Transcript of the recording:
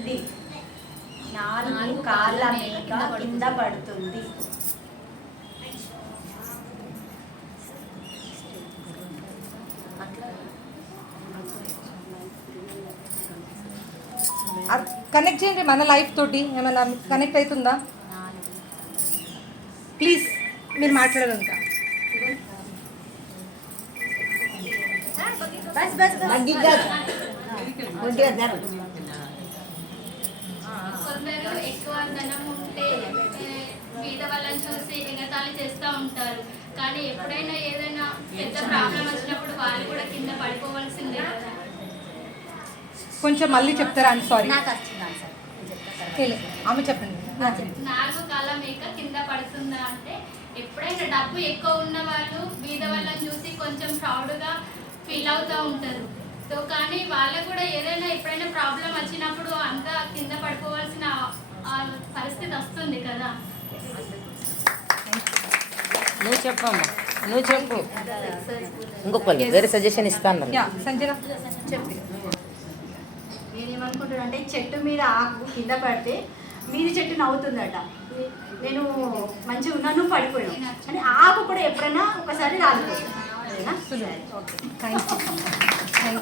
పడుతుంది. 4 కాళ్ళ మేక కింద పడుతుంది. కనెక్ట్ చేయండి మన లైఫ్ తోటి. ఏమైనా కనెక్ట్ అవుతుందా? ప్లీజ్ మీరు మాట్లాడదంతా. కొందరు ఎక్కువ ధనం ఉంటే బీద వాళ్ళని చూసి ఎగతాళి చేస్తూ ఉంటారు. కానీ ఎప్పుడైనా ఏదైనా పెద్ద ప్రాబ్లం వచ్చినప్పుడు వాళ్ళు కూడా కింద పడిపోవాల్సిందే కదా. కొంచెం మళ్ళీ చెప్తారా? అని సారీ ఆమె చెప్పండి. 4 కాళ్ళ మేక కింద పడుతుందా అంటే ఎప్పుడైనా డబ్బు ఎక్కువ ఉన్న వాళ్ళు బీద వాళ్ళని చూసి కొంచెం ప్రౌడ్గా ఫీల్ అవుతూ ఉంటారు. సో కానీ వాళ్ళకు కూడా ఏదైనా ఎప్పుడైనా ప్రాబ్లం వచ్చినప్పుడు అంతా కింద పడిపోవాల్సిన పరిస్థితి వస్తుంది కదా. నువ్వు చెప్పమ్మా, నువ్వు చెప్పు. ఇంకొకళ్ళు వేరే సజెషన్ ఇస్తాను. సంజన చెప్పి నేనేమనుకుంటున్నా అంటే చెట్టు మీద ఆకు కింద పడితే మీది చెట్టు నవ్వుతుందట. నేను మంచిగా ఉన్నాను పడిపోయాను అని ఆకు కూడా ఎప్పుడైనా ఒకసారి రాలిపోతుంది. Okay, thank you.